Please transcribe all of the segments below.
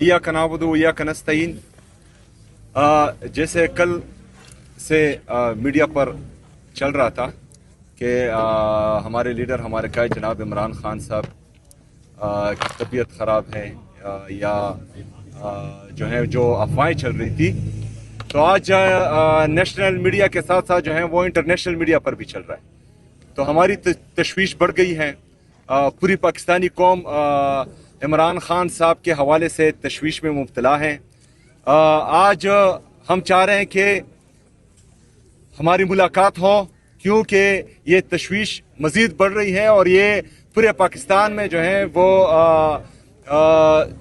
इय्याक नअबुदु व इय्याक नस्तईन। जैसे कल से मीडिया पर चल रहा था कि हमारे लीडर हमारे कायद जनाब इमरान खान साहब की तबीयत ख़राब है या जो है जो अफवाहें चल रही थी, तो आज नेशनल मीडिया के साथ साथ जो है वो इंटरनेशनल मीडिया पर भी चल रहा है। तो हमारी तशवीश बढ़ गई है। पूरी पाकिस्तानी कौम इमरान खान साहब के हवाले से तशवीश में मुब्तला है। आज हम चाह रहे हैं कि हमारी मुलाकात हो, क्योंकि ये तशवीश मज़ीद बढ़ रही है और ये पूरे पाकिस्तान में जो है वो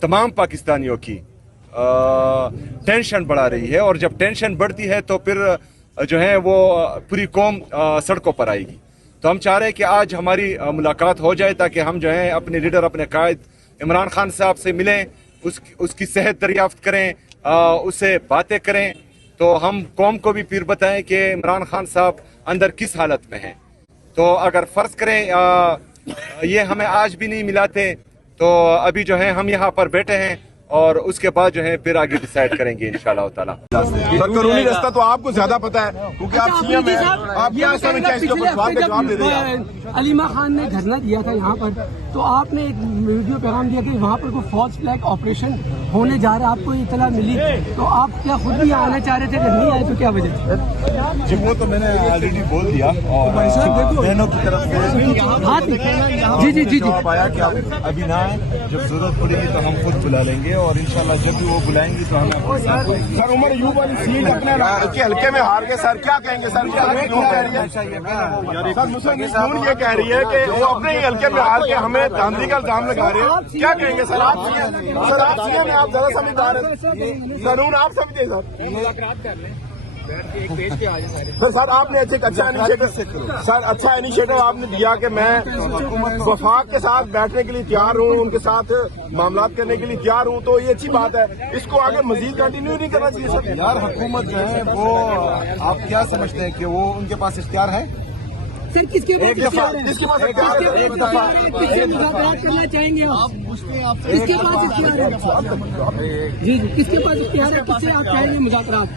तमाम पाकिस्तानियों की टेंशन बढ़ा रही है, और जब टेंशन बढ़ती है तो फिर जो है वो पूरी कौम सड़कों पर आएगी। तो हम चाह रहे हैं कि आज हमारी मुलाकात हो जाए ताकि हम जो है अपने लीडर अपने कायद इमरान खान साहब से मिलें, उसकी सेहत दरियाफ्त करें, उससे बातें करें, तो हम कौम को भी फिर बताएं कि इमरान खान साहब अंदर किस हालत में हैं। तो अगर फ़र्ज़ करें ये हमें आज भी नहीं मिलाते तो अभी जो है हम यहाँ पर बैठे हैं और उसके बाद जो है फिर आगे डिसाइड करेंगे इंशाअल्लाह ताला। सर कानूनी रास्ता तो आपको ज्यादा पता है क्योंकि आप सीएम हैं, आप क्या समझते हैं इसके ऊपर सवाल का जवाब दे दें। अलीमा खान ने धरना दिया था यहाँ पर, तो आपने एक वीडियो पैगाम दिया कि वहाँ पर कोई फॉल्स फ्लैग ऑपरेशन होने जा रहा है, आपको इतला मिली, तो आप क्या खुद भी आना चाह रहे थे, अगर नहीं आए तो क्या वजह थी? जी वो तो मैंने ऑलरेडी बोल दिया और बहनों की तरफ से जी जवाब आया कि आप अभी ना आए, जब जरूरत पड़ेगी तो हम खुद बुला लेंगे और इंशाल्लाह जब भी वो बुलाएंगे तो हम आपके साथ होंगे। सर उमर यूब वाली सीट अपने हल्के में हार गए, सर क्या कहेंगे? सर क्या क्यों कह रही है? सर मुस्लिम यूनियन ये कह रही है कि वो अपने ही हल्के में हार के हमें धांधली का इल्जाम लगा रहे हैं, क्या कहेंगे? सर आप सीएम हैं, आप ज्यादा समझदार हैं। कानून आप समझे सर आपने अच्छा इनिशिएटिव आपने दिया कि मैं वफाक के साथ बैठने के लिए तैयार हूँ, उनके साथ मामलात करने के लिए तैयार हूँ, तो ये अच्छी बात है। इसको आगे मजीद कंटिन्यू नहीं करना चाहिए सर? यार हुकूमत जो है वो आप क्या समझते हैं कि वो उनके पास इख्तियार है? सर किसके पास एक दफा करना चाहेंगे आप? किसके पास इख्तियार है? जी किसके पास इख्तियार है? किससे आप चाहेंगे मुज़ाकरात?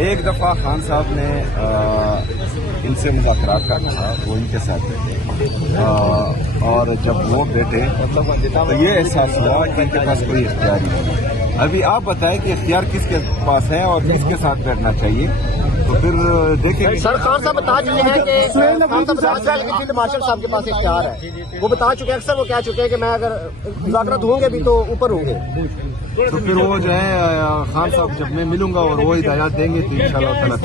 एक दफा खान साहब ने इनसे मुज़ाकरात का कहा, वो इनके साथ बैठे और जब वो बैठे तो ये एहसास हुआ कि इनके पास कोई इख्तियार नहीं। अभी आप बताएं कि इख्तियार किसके पास है और किसके साथ बैठना चाहिए, तो फिर देखेंगे। सर खान साहब बता चुके हैं कि फील्ड मार्शल साहब के पास इख्तियार है, वो बता चुके हैं, अक्सर वो कह चुके हैं कि मैं अगर मुज़ाकरात होंगे भी तो ऊपर होंगे। तो फिर वो जो है खान साहब जब मैं मिलूंगा और वो हिदायत देंगे तो इंशाअल्लाह ताला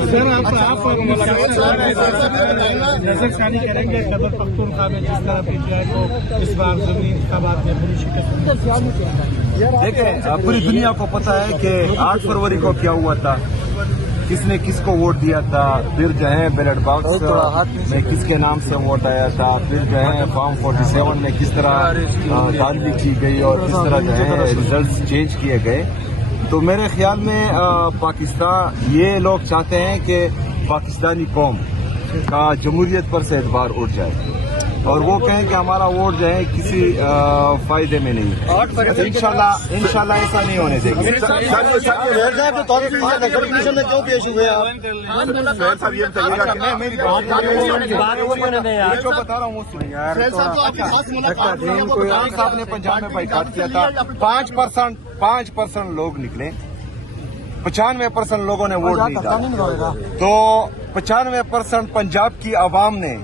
देखें। पूरी दुनिया को पता है कि 8 फरवरी को क्या हुआ था, किसने किसको वोट दिया था, फिर जो है बैलेट बॉक्स में किसके नाम से वोट आया था, फिर जो है फॉर्म 47 में किस तरह धांधली की गई और किस तरह जो है रिजल्ट्स चेंज किए गए। तो मेरे ख्याल में पाकिस्तान ये लोग चाहते हैं कि पाकिस्तानी कौम का जमहूरियत पर से एतबार उठ जाए और वो कहें कि हमारा वोट जो है किसी फायदे में नहीं है। इंशाल्लाह ऐसा नहीं होने देंगे। क्यों पेश हुए आप? जो बता रहा हूँ साहब ने पंजाब में बाइकाट किया था, 5% लोग निकले, 95% लोगों ने वोट नहीं डाला, तो 95% पंजाब की आवाम ने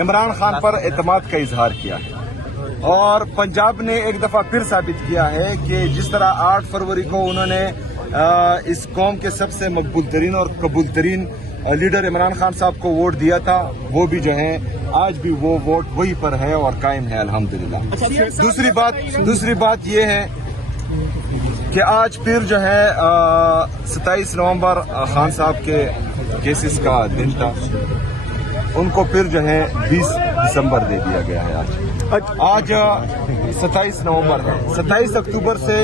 इमरान खान पर एतमाद का इजहार किया है और पंजाब ने एक दफा फिर साबित किया है कि जिस तरह 8 फरवरी को उन्होंने इस कौम के सबसे मकबूल तरीन और कबूल तरीन लीडर इमरान खान साहब को वोट दिया था, वो भी जो है आज भी वो वोट वही पर है और कायम है अल्हम्दुलिल्लाह। दूसरी बात ये है कि आज फिर जो है 27 नवंबर खान साहब के केसेस का दिन था, उनको फिर जो है 20 दिसंबर दे दिया गया है। आज 27 नवंबर है। 27 अक्टूबर से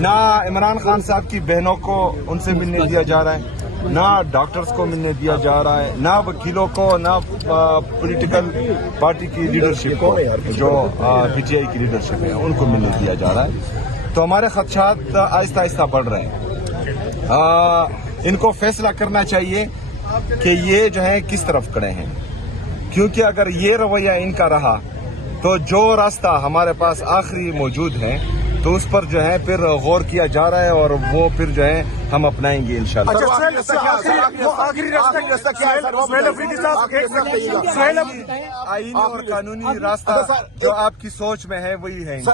ना इमरान खान साहब की बहनों को उनसे मिलने दिया जा रहा है, ना डॉक्टर्स को मिलने दिया जा रहा है, ना वकीलों को, ना पॉलिटिकल पार्टी की लीडरशिप को, जो पीटीआई की लीडरशिप है, उनको मिलने दिया जा रहा है। तो हमारे खदशात आहिस्ता आहिस्ता बढ़ रहे हैं। इनको फैसला करना चाहिए कि ये जो है किस तरफ खड़े हैं, क्योंकि अगर ये रवैया इनका रहा तो जो रास्ता हमारे पास आखिरी मौजूद है तो उस पर जो है फिर गौर किया जा रहा है और वो फिर जो है हम अपनाएंगे इंशाल्लाह। आखिरी रास्ता क्या है सर? आईनी और कानूनी रास्ता जो आपकी सोच में है वही है। जब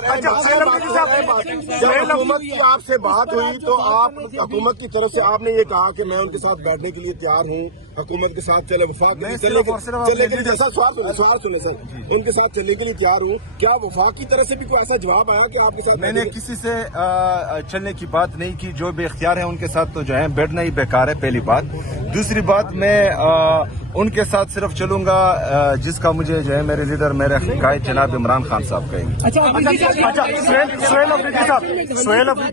हुकूमत की आपसे बात हुई तो आप हुकूमत की तरफ से आपने ये कहा कि मैं उनके साथ बैठने के लिए तैयार हूँ, हुकूमत के साथ चले, वफाक के लिए चलने के लिए, जैसा सवाल सुने सर, उनके साथ चलने के लिए तैयार हूँ। क्या वफाक की तरफ से भी कोई ऐसा जवाब आया कि आपके साथ? मैंने किसी से चलने की बात नहीं की, जो बेख्तियार है उनके साथ तो जो है बैठना ही बेकार है, पहली बात। दूसरी बात, मैं उनके साथ सिर्फ चलूंगा जिसका मुझे जो है मेरे लीडर, मेरे कायद जनाब इमरान खान साहब कहेंगे। सोहेल बात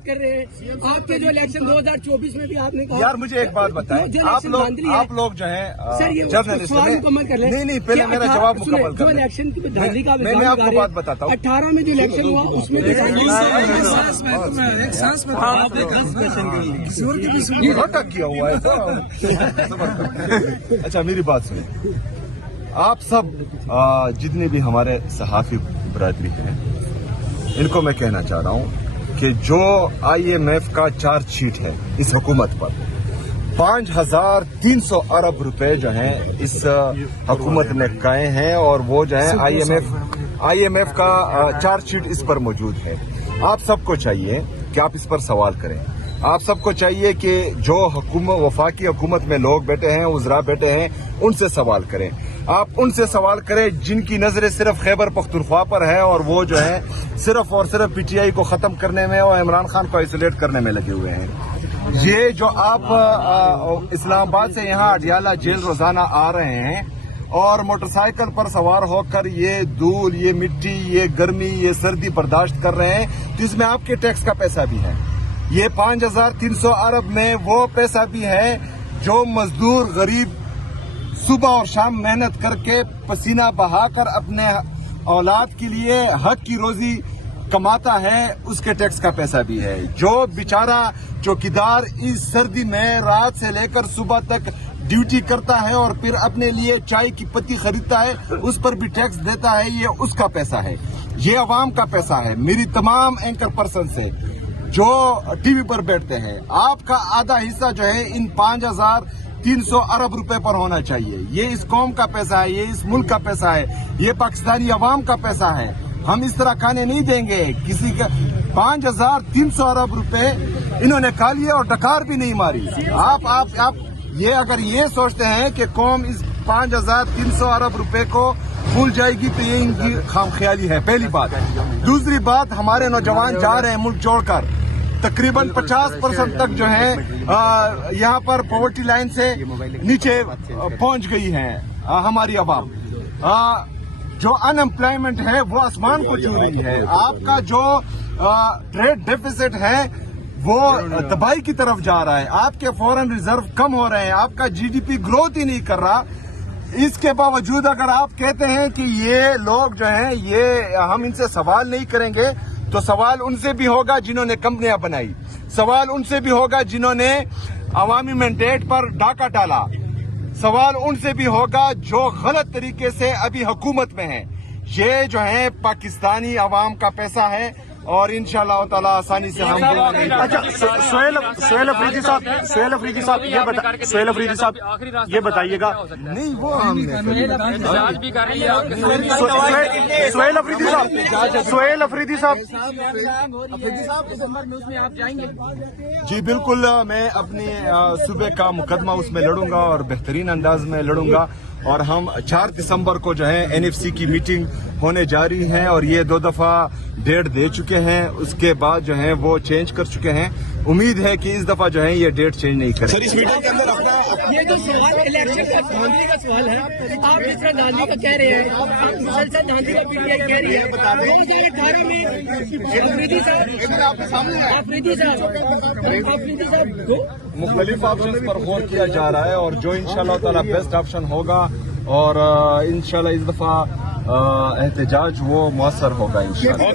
कर रहे हैं, आपके जो इलेक्शन 2024 में भी आपने कहा। यार मुझे एक बात बताएं, आप लोग जो है जर्नलिस्ट नहीं, पहले मेरा जवाब मुकम्मल कर। इलेक्शन की धांधली का मैं आपको बात बताता हूँ। 18 में जो इलेक्शन हुआ उसमें अटक किया हुआ है। अच्छा मेरी बात सुनिए, आप सब जितने भी हमारे सहाफी बरादरी हैं, इनको मैं कहना चाह रहा हूं कि जो IMF का चार्जशीट है इस हुकूमत पर, 5300 अरब रुपए जो हैं इस हुकूमत ने काए हैं और वो जो है IMF का चार्जशीट इस पर मौजूद है। आप सबको चाहिए कि आप इस पर सवाल करें। आप सबको चाहिए कि जो वफाकी हुकूमत में लोग बैठे हैं, उज़रा बैठे हैं, उनसे सवाल करें। आप उनसे सवाल करें जिनकी नजरें सिर्फ खैबर पख्तूनख्वा पर है और वो जो है सिर्फ और सिर्फ PTI को खत्म करने में और इमरान खान को आइसोलेट करने में लगे हुए हैं। ये जो आप इस्लामाबाद से यहाँ अडियाला जेल रोजाना आ रहे हैं और मोटरसाइकिल पर सवार होकर ये धूल, ये मिट्टी, ये गर्मी, ये सर्दी बर्दाश्त कर रहे हैं, तो इसमें आपके टैक्स का पैसा भी है। ये 5300 अरब में वो पैसा भी है जो मजदूर गरीब सुबह और शाम मेहनत करके पसीना बहाकर अपने औलाद के लिए हक की रोजी कमाता है, उसके टैक्स का पैसा भी है। जो बेचारा चौकीदार इस सर्दी में रात से लेकर सुबह तक ड्यूटी करता है और फिर अपने लिए चाय की पत्ती खरीदता है, उस पर भी टैक्स देता है, ये उसका पैसा है, ये अवाम का पैसा है। मेरी तमाम एंकर पर्सन से जो टीवी पर बैठते हैं, आपका आधा हिस्सा जो है इन 5300 अरब रुपए पर होना चाहिए। ये इस कौम का पैसा है, ये इस मुल्क का पैसा है, ये पाकिस्तानी अवाम का पैसा है। हम इस तरह खाने नहीं देंगे किसी का। 5300 अरब रुपए इन्होंने खा लिए और डकार भी नहीं मारी। आप ये अगर ये सोचते हैं कि कौम इस 5300 अरब रुपए को भूल जाएगी तो ये इनकी खामख्याली है, पहली बात। दूसरी बात, हमारे नौजवान जा रहे हैं मुल्क छोड़कर, तकरीबन 50% तक जो है यहाँ पर पॉवर्टी लाइन से नीचे पहुंच गई है हमारी आवाम। जो अनएम्प्लॉयमेंट है वो आसमान को छू रही है। आपका जो ट्रेड डेफिसिट है वो तबाही की तरफ जा रहा है। आपके फॉरेन रिजर्व कम हो रहे हैं, आपका GDP ग्रोथ ही नहीं कर रहा। इसके बावजूद अगर आप कहते हैं कि ये लोग जो हैं ये हम इनसे सवाल नहीं करेंगे, तो सवाल उनसे भी होगा जिन्होंने कंपनियां बनाई, सवाल उनसे भी होगा जिन्होंने अवामी मैंडेट पर डाका डाला, सवाल उनसे भी होगा जो गलत तरीके से अभी हुकूमत में है। ये जो है पाकिस्तानी अवाम का पैसा है और इंशाअल्लाह ताला आसानी से हम अच्छा सोहेल अफरीदी साहब ये बताइएगा। नहीं वो हमने सोहेल अफरीदी साहब जी बिल्कुल, मैं अपने सूबे का मुकदमा उसमें लड़ूंगा और बेहतरीन अंदाज में लड़ूंगा। और हम 4 दिसंबर को जो है NFC की मीटिंग होने जा रही है और ये 2 दफा डेट दे चुके हैं, उसके बाद जो है वो चेंज कर चुके हैं। उम्मीद है कि इस दफा जो है ये डेट चेंज नहीं करेंगे। सर इस मीटिंग के अंदर अपना ये जो सवाल इलेक्शन का धांधली का सवाल है, आप जिस तरह धांधली का कह रहे हैं, मुसलसल धांधली का PTI कह रही है। 2018 में अफरीदी साहब को मुख्तलिफ ऑप्शन पर गौर किया जा रहा है और जो इंशाल्लाह ताला बेस्ट ऑप्शन होगा और इंशाल्लाह इस दफा احتجاج وہ مؤثر ہوگا انشاءاللہ.